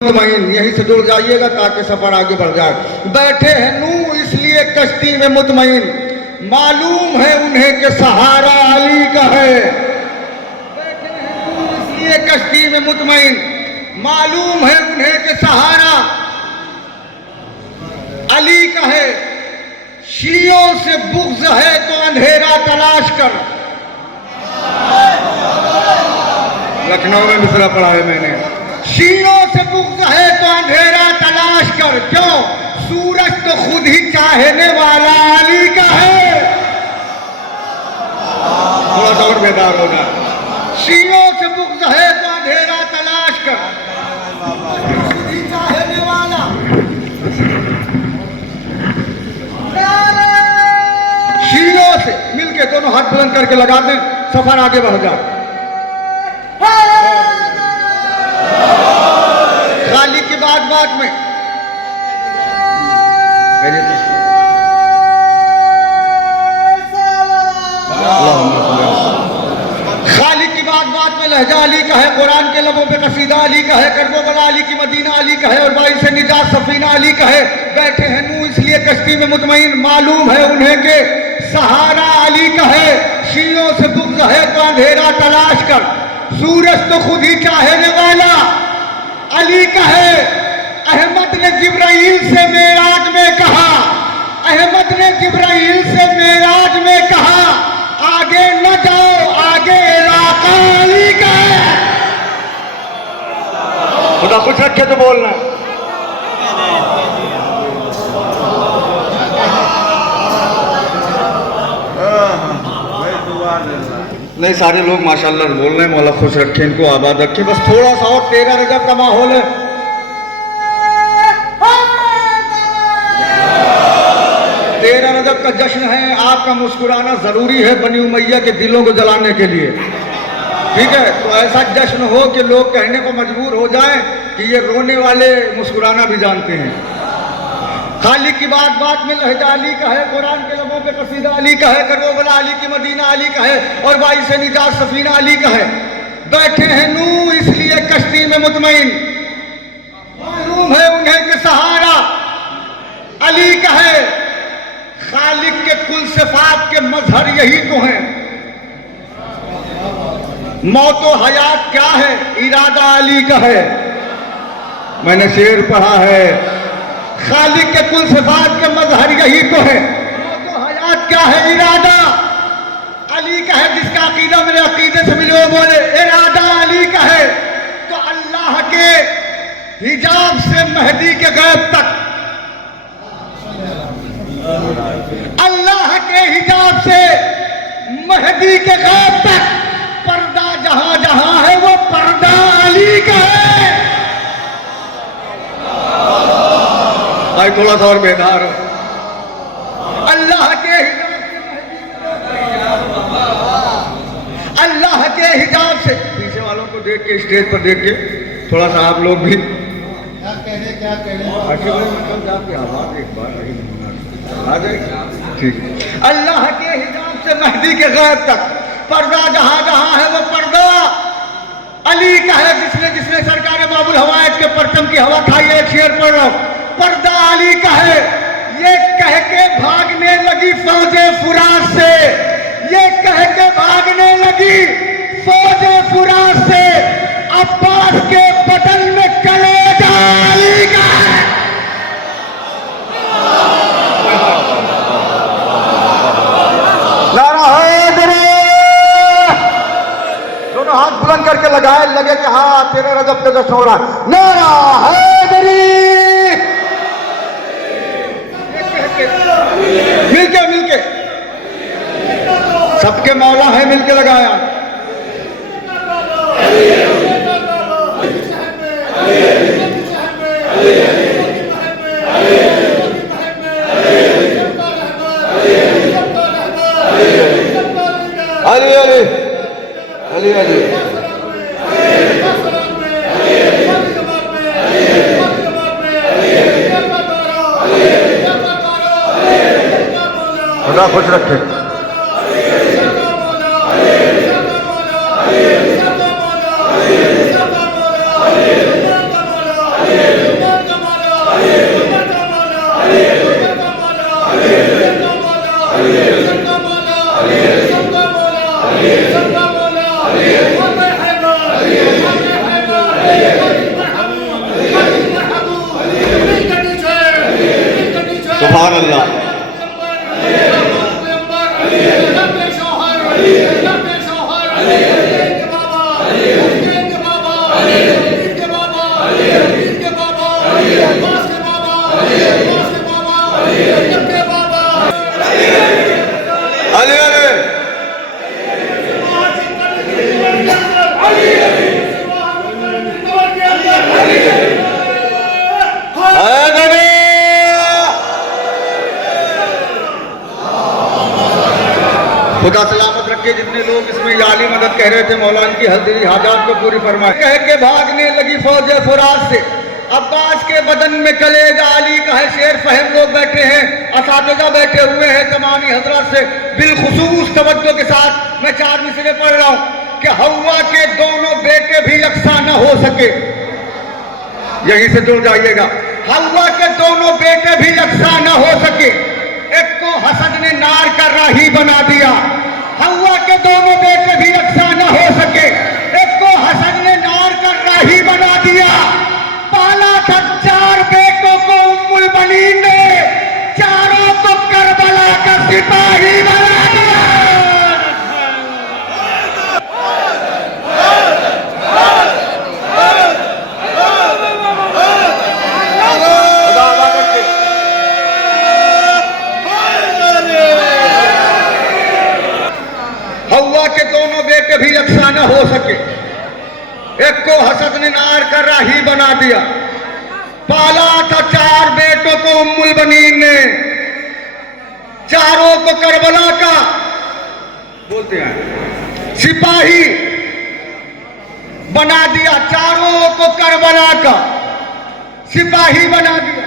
मुतमईन, यहीं से जुड़ जाइएगा ताकि सफर आगे बढ़ जाए। बैठे हैं नू इसलिए कश्ती में मुतमईन, मालूम है उन्हें कि सहारा अली का है। बैठे हैं नू इसलिए कश्ती में मुतमईन, मालूम है उन्हें कि सहारा अली का है। शियों से बुग़्ज़ है तो अंधेरा तलाश कर। लखनऊ में मिसरा पढ़ा है मैंने। शियों से बुग़्ज़ है तो अंधेरा तलाश कर, क्यों? सूरज तो खुद ही चाहने वाला अली का है। थोड़ा सा और बेदार होना। शियों से बुग़्ज़ है तो अंधेरा तलाश कर, खुद ही चाहने वाला। शियों से मिलके दोनों हाथ बुलंद करके लगा दें, सफर आगे बढ़ जाए। खाली की बात बात में खाली की बात में लहजा अली का है, कुरान के लबों पे कसीदा अली का है, करबला अली की मदीना अली का है और बाई से निजात सफीना अली का है। बैठे हैं नू इसलिए कश्ती में मुतमईन, मालूम है उन्हें के सहारा अली का है। शियों से बुग़्ज़ है तो अंधेरा तलाश कर, सूरज तो खुद ही चाहने वाला अली का है। अहमद ने जिब्राइल से मेराज में कहा, अहमद ने जिब्राइल से मेराज में कहा, आगे न जाओ, आगे इलाका अली का है। खुदा कुछ रखे तो बोलना। नहीं, सारे लोग माशाल्लाह बोल रहे हैं, मौला खुश रखे, इनको आबाद रखे। बस थोड़ा सा और 13 रजब का माहौल है। तेरह रजब का जश्न है, आपका मुस्कुराना जरूरी है बनी उमैया के दिलों को जलाने के लिए, ठीक है? तो ऐसा जश्न हो कि लोग कहने को मजबूर हो जाएं कि ये रोने वाले मुस्कुराना भी जानते हैं। खाली की बात में लहजा अली का है, कुरान के लबों पे कसीदा अली का है, करबला अली की मदीना अली का है और बाई से निजात सफीना अली का है। बैठे हैं नू इसलिए कश्ती में मुतमईन, मालूम है उन्हें कि सहारा अली का है। खालिक के कुल सिफात के मजहर यही तो हैं। मौत व हयात क्या है? इरादा अली का है। मैंने शेर पढ़ा है, खालिक के कुल सिफात के मजहर यही तो है। मौत व हयात क्या है? इरादा अली का है। जिसका अकीदा मेरे अकीदे से मिले वो बोले इरादा अली का है। तो अल्लाह के हिजाब से मेहदी के गैब तक, अल्लाह के हिजाब से मेहदी के गैब तक पर्दा जहां जहां है वो पर्दा अली का है। भाई थोड़ा सा और बेदार हो। अल्लाह के हिजाब से पीछे वालों को देख के, स्टेज पर देख के थोड़ा सा आप लोग भी क्या कह रहे अच्छे भाई, मतलब आपकी आवाज एक बार नहीं आ जाएगी, ठीक। अल्लाह के हिजाब से मेहदी के गैब तक पर्दा जहां जहां है वो पर्दा अली का है। जिसने जिसने सरकार बाबुल हवायत के परचम की हवा खाई है, एक शेर पढ़ रहा हूं, पर्दा अली का है। ये कह के भागने लगी फौजे फुरात से, ये कह के भागने लगी फौजे फुरात से, अब्बास के बदन में कलेजा अली का है। नारा हैदरी, दोनों हाथ बुलंद करके लगाए, लगे कि हाँ 13 रजब का जश्न हो रहा है। नारा हैदरी, मिलके सबके मौला है, मिलके लगाया। अली अली अली अली खुदा खुश रखे। अल्लाह। खुदा सलामत रखे जितने लोग इसमें याली मदद कह रहे थे मौलाना की हल्दी हाजात को पूरी फरमाए। कह के भागने लगी फौज फुरात से, अब्बास के बदन में कलेजा अली का है शेर फहम लोग बैठे हैं, असातिज़ा बैठे हुए हैं तमामी हजरत से बिलखुसूस तवज्जो के साथ मैं 4 मिसरे पढ़ रहा हूं कि हव्वा के दोनों बेटे भी यकसा न हो सके। यहीं से जुड़ जाइएगा। हव्वा के दोनों बेटे भी यकसा न हो सके, एक को हसद ने नार का राही बना दिया। हव्वा के दोनों बेटे भी यकसा न हो सके, एक को हसद ने नार का राही बना दिया। पाला था 4 बेटों को उम्मुल बनीन ने, चारों को करबला का सिपाही बना दिया। हव्वा के दोनों बेटे भी यकसा न हो सके, एक को हसद ने नार का राही बना दिया। पाला था 4 बेटों को उम्मुल बनीन ने, चारों को करबला का बोलते हैं सिपाही बना दिया। चारों को करबला का सिपाही बना दिया।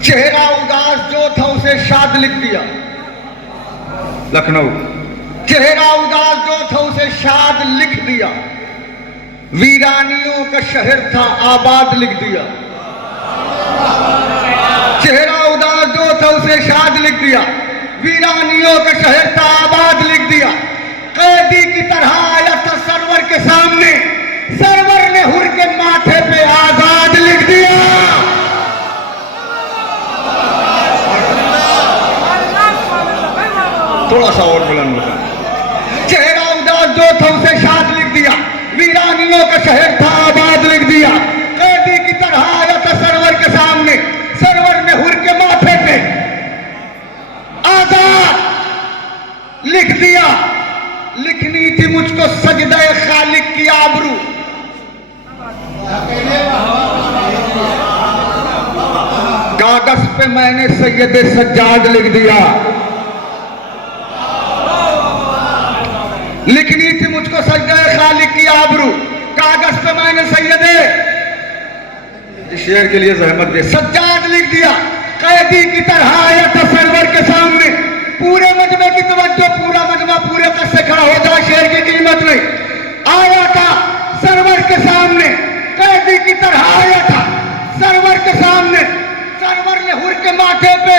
चेहरा उदास जो था उसे शाद लिख दिया। लखनऊ चेहरा उदास जो था उसे शाद लिख दिया। वीरानियों का शहर था आबाद लिख दिया। चेहरा उदास जो था उसे शाद लिख दिया। वीरानियों का शहर था आबाद लिख दिया। कैदी की तरह आया था सरवर के सामने, सरवर ने हुर के माथे पे आजाद लिख दिया। थोड़ा सा और बुलंद होगा। चेहरा उदास जो था उसे शाद लिख दिया। वीरानियों का शहर था आबाद लिख दिया। कैदी की तरह आया था सरवर के सामने, सरवर ने हुर के माथे पे आजाद लिख दिया। लिखनी थी मुझको सजदे खालिक की आबरू, कागज पे मैंने सैयदे सज्जाद लिख दिया। लिखनी थी मुझको सजदे खालिक की आबरू, कागज पे मैंने सैयदे इस शेर के लिए जहमत दे सज्जाद लिख दिया। कैदी की तरह आया था सरवर के सामने, पूरे मजमे की तवज्जो, पूरा मजमा पूरे कस से खड़ा हो जाए, शेर की कीमत नहीं। आया था सरवर के सामने, कैदी की तरह आया था सरवर के सामने, सरवर ने हुर के माथे पे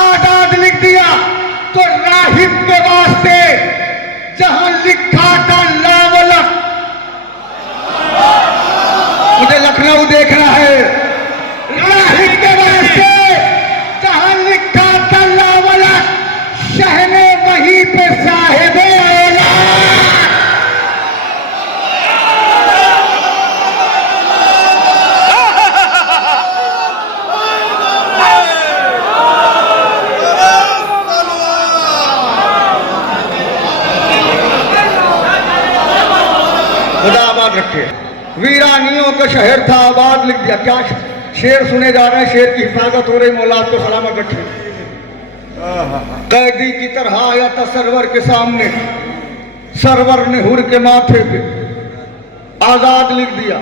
आजाद लिख दिया। तो राहिब के वास्ते जहां लिखा था लावलक, मुझे लखनऊ देखना है। राहिब के वास्ते जहां लिखा था लावलक, शहने वहीं पे साहिबे रखे। वीरानियों का शहर था आबाद लिख दिया। क्या शेर सुने जा रहे हैं, शेर की हिफाजत हो रही, मौला आपको सलामत रखे। कैदी की तरह आया था सरवर के सामने, सरवर ने हुर के माथे पे आजाद लिख दिया।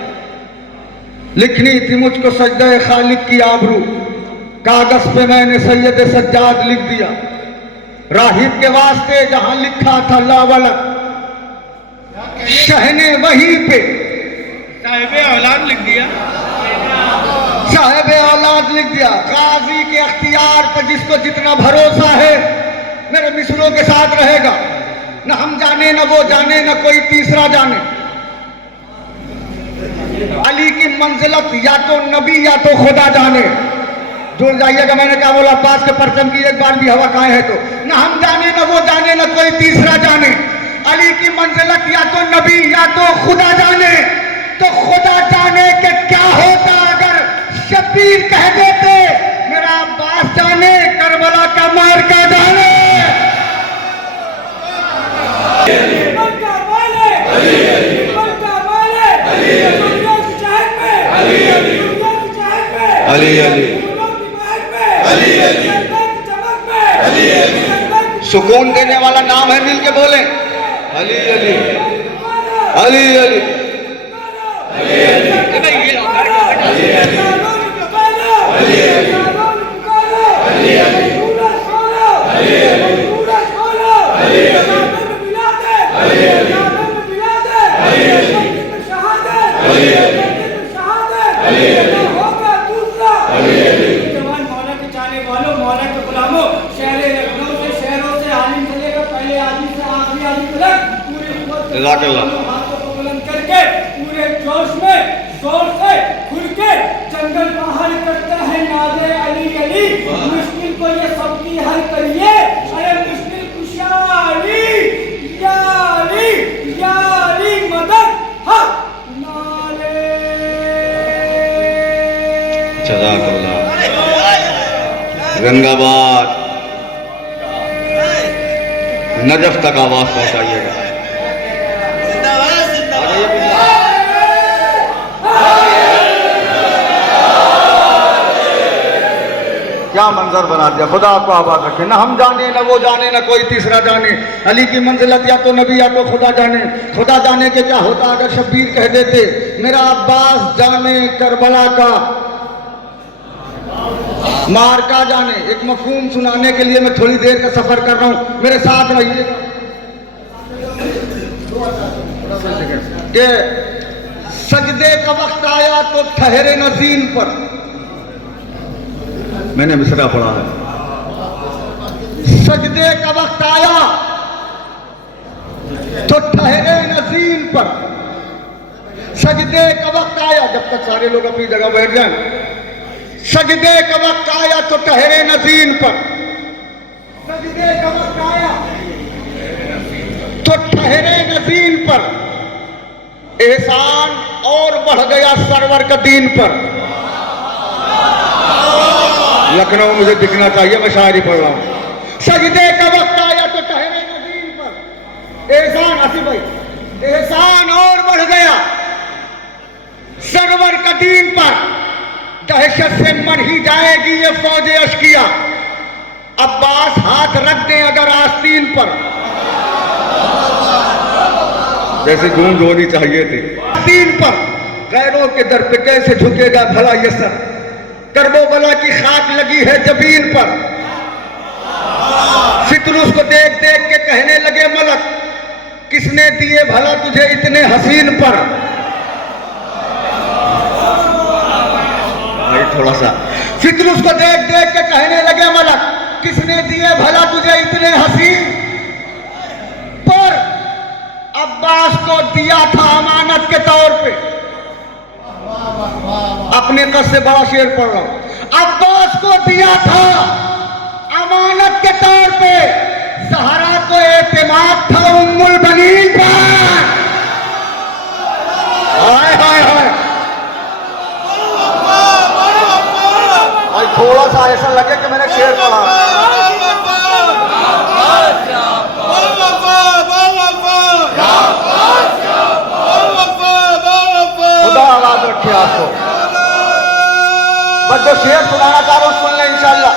लिखनी थी मुझको सजदे खालिक की आबरू, कागज पे मैंने सैयद सज्जाद लिख दिया। राहिब के वास्ते जहां लिखा था लावलक, शहने वहीं पे साहिबे औलाद लिख दिया। साहिबे औलाद लिख दिया। काजी के अख्तियार पर जिसको जितना भरोसा है मेरे मिसरों के साथ रहेगा। न हम जाने, न वो जाने, न कोई तीसरा जाने। अली की मंजिलत या तो नबी या तो खुदा जाने। जुड़ जाइएगा। मैंने कहा बोला अब्बास के परचम की एक बार भी हवा खाए है तो न हम जाने न वो जाने न कोई तीसरा जाने। अली की मंजिलत या तो नबी या तो खुदा जाने। तो खुदा जाने के क्या होता अगर शब्बीर कह देते मेरा अब्बास जाने करबला का मार का जाने। अली अली सुकून देने वाला नाम है, मिल के बोले अली अली अली अली करके पूरे जोश में जोर से खुल के जंगल बाहर करता है नादे अली अली। मुश्किल को ये सबकी हल करिए, अरे मुश्किल कुशा अली या अली मदद हक नारे। जज़ाकल्लाह। गंगाबाद नजफ तक आवाज पहुंचाइएगा। क्या मंजर बना दिया। खुदा आपको आबाद रखे। न हम जाने न वो जाने न कोई तीसरा जाने। अली की मंजिलत या तो नबी या तो खुदा जाने। खुदा जाने के क्या होता अगर शब्बीर कह देते मेरा अब्बास जाने करबला का मार का जाने। एक मफहूम सुनाने के लिए मैं थोड़ी देर का सफर कर रहा हूं, मेरे साथ रहिए। कि सजदे का वक्त आया तो ठहरे नजीन पर। मैंने मिसरा पढ़ा है। सजदे का वक्त आया तो ठहरे नजीन पर। सजदे का वक्त आया, जब तक सारे लोग अपनी जगह बैठ जाएं। सजदे का वक्त आया तो ठहरे नजीन पर। सजदे का वक्त आया तो ठहरे नजीन पर। एहसान और बढ़ गया सरवर का दीन पर। लखनऊ मुझे दिखना चाहिए, मैं शायरी पढ़ रहा हूं। सजदे का वक्त आया तो ठहरे नजीन पर। एहसान आसिफ भाई, एहसान और बढ़ गया सरवर का दीन पर। दहशत से मर ही जाएगी ये फौजे अशकिया। अब्बास हाथ रख दें अगर आस्तीन पर। जैसे गूंज होनी चाहिए थी आस्तीन पर। गैरों के दर पे कैसे झुकेगा भला ये सर। करबो बला की खाक लगी है जबीन पर। फितरूस को देख देख के कहने लगे मलक किसने दिए भला तुझे इतने हसीन पर। भाई थोड़ा सा। फितरूस को देख देख के कहने लगे मलक किसने दिए भला तुझे इतने हसीन पर। अब्बास को दिया था अमानत के तौर पे। अपने कस से बड़ा शेर पढ़ रहा हूं। अब्बास को दिया था अमानत के तौर पे। ज़हरा को एतमाद था उम्मुल बनीन पर। हाय हाय हाय। आज थोड़ा सा ऐसा लगे कि मैंने शेर पढ़ा। खुदा आवाज रखे आपको। बस जो शेर सुनाना चाह रहा हूं सुन लें इंशाअल्लाह।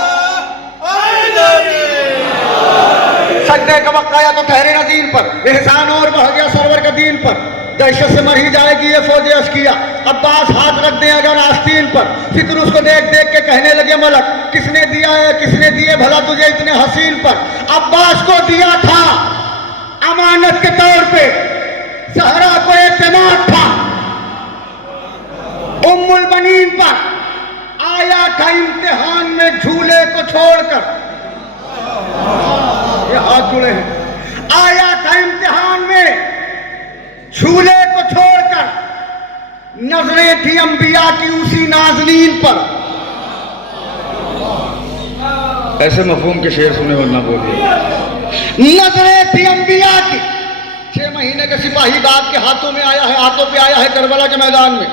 सजदे का वक्त आया तो ठहरे नजीन पर। एहसान और बढ़ गया सरवर का दीन पर। दहशत से मर ही जाएगी ये फौजे अशकिया। अब्बास हाथ रख दे अगर आस्तीन पर। फिक्र उसको देख देख के कहने लगे मलक किसने दिया है किसने दिए भला तुझे इतने हसीन पर। अब्बास को दिया था अमानत के तौर पे। ज़हरा को एतमाद था उम्मुल बनीन पर। आया था इम्तिहान में झूले को छोड़कर। ये हाथ जुड़े हैं। आया था इम्तिहान में झूले को छोड़कर। नजरें थी अंबिया की उसी नाज़नीन पर। ऐसे मफहूम के शेर सुने और ना बोलिए। नजरें थी अंबिया की, 6 महीने के सिपाही बाप के हाथों में आया है, हाथों पे आया है करबला के मैदान में,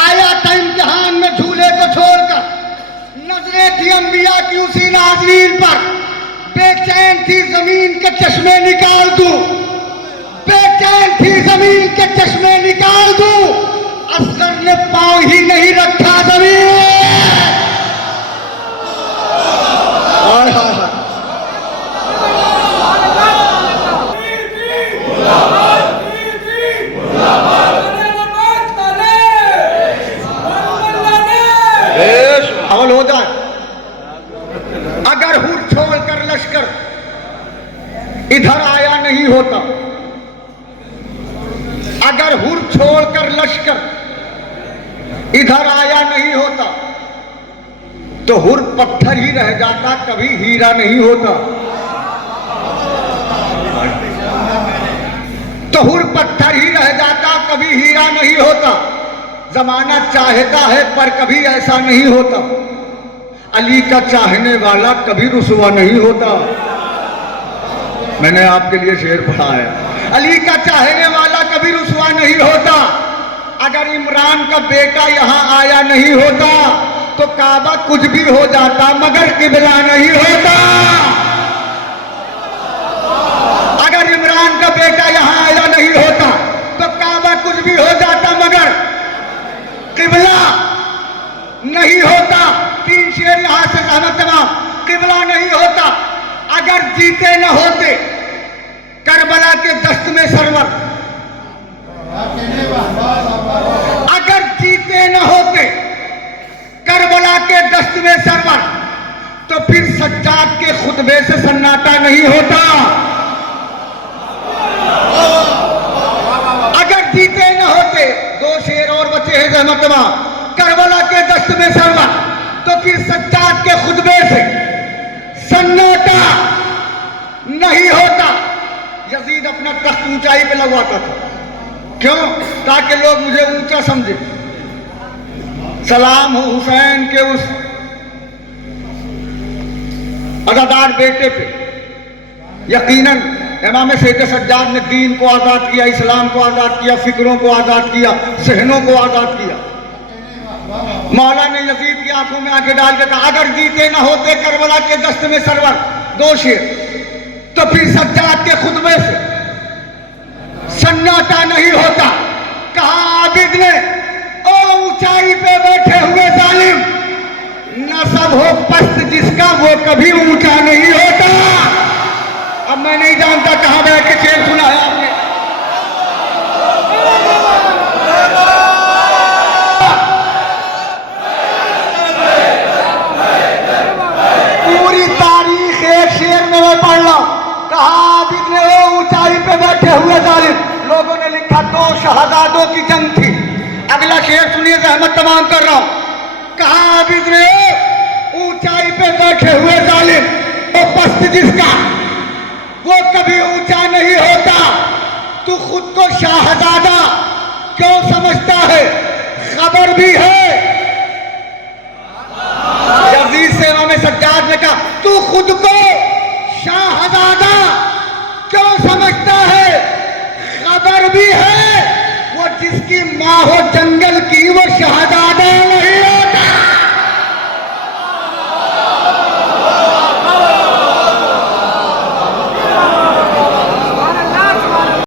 आया था इम्तिहान में झूले को छोड़कर। नजरें थी अंबिया की उसी नाज़रीन पर, बेचैन थी जमीन के चश्मे निकाल दूं, बेचैन थी जमीन के चश्मे निकाल दूं, असगर ने पांव ही नहीं रखा जमीन। हाय हाय हाय। अमल हो जाए। अगर हुर छोड़कर लश्कर इधर आया नहीं होता, अगर हुर छोड़कर लश्कर इधर आया नहीं होता, तो हुर पत्थर ही रह जाता, कभी हीरा नहीं होता। तो हुर पत्थर ही रह जाता, कभी हीरा नहीं होता। जमाना चाहता है पर कभी ऐसा नहीं होता, अली का चाहने वाला कभी रुसवा नहीं होता। मैंने आपके लिए शेर पढ़ा है, अली का चाहने वाला कभी रुसवा नहीं होता। अगर इमरान का बेटा यहां आया नहीं होता, तो काबा कुछ भी हो जाता मगर किबला नहीं होता। अगर इमरान का बेटा यहां आया नहीं होता, तो काबा कुछ भी हो जाता मगर किबला नहीं होता। 3 शेर यहां से सहमत तमाम, किबला नहीं होता। अगर जीते न होते करबला के दस्त में सरवर, अगर जीते न होते करबला के दस्त में सरवर, तो फिर सज्जाद के खुतबे से सन्नाटा नहीं होता। अगर जीते न होते, 2 शेर और बचे हैं जहमत तमाम, करबला के दस्त में सरवर, तो फिर सज्जाद के खुतबे से सन्नाटा नहीं होता। यजीद अपना तख्त ऊंचाई पे लगवाता था, क्यों? ताकि लोग मुझे ऊंचा समझे। सलाम हो हुसैन के उस अज़ादार बेटे पे। यकीनन इमाम सैयद सज्जाद ने दीन को आज़ाद किया, इस्लाम को आज़ाद किया, फिक्रों को आज़ाद किया, सहनों को आज़ाद किया। मौला ने यजीद की आंखों में आंखें डाल के कहा, अगर जीते ना होते करबला के दस्त में सरवर, 2 शेर, तो फिर सज्जाद के खुतबे से सन्नाटा नहीं होता। कहा आबिद ने, ओ ऊंचाई पे बैठे हुए जालिम, नसब हो पस्त जिसका वो कभी ऊंचा नहीं होता। अब मैं नहीं जानता कहां बैठ के शेर सुना है आपने। पूरी तारीख एक शेर में मैं पढ़ रहा हूं। कहा आबिद ने, ओ ऊंचाई पे बैठे हुए जालिम, लोगों ने लिखा 2 शहजादों की जंग थी। अगला शेर सुनिए, जहमत तमाम कर रहा हूं। कहा आबिद ने, ऊंचाई पे बैठे हुए जालिम, वो पस्त जिसका वो कभी ऊंचा नहीं होता। तू खुद को शाहजादा क्यों समझता है? खबर भी है। यजीद से इमाम सज्जाद ने कहा, तू खुद को शाहजादा क्यों समझता है? खबर भी है, वो जिसकी माँ हो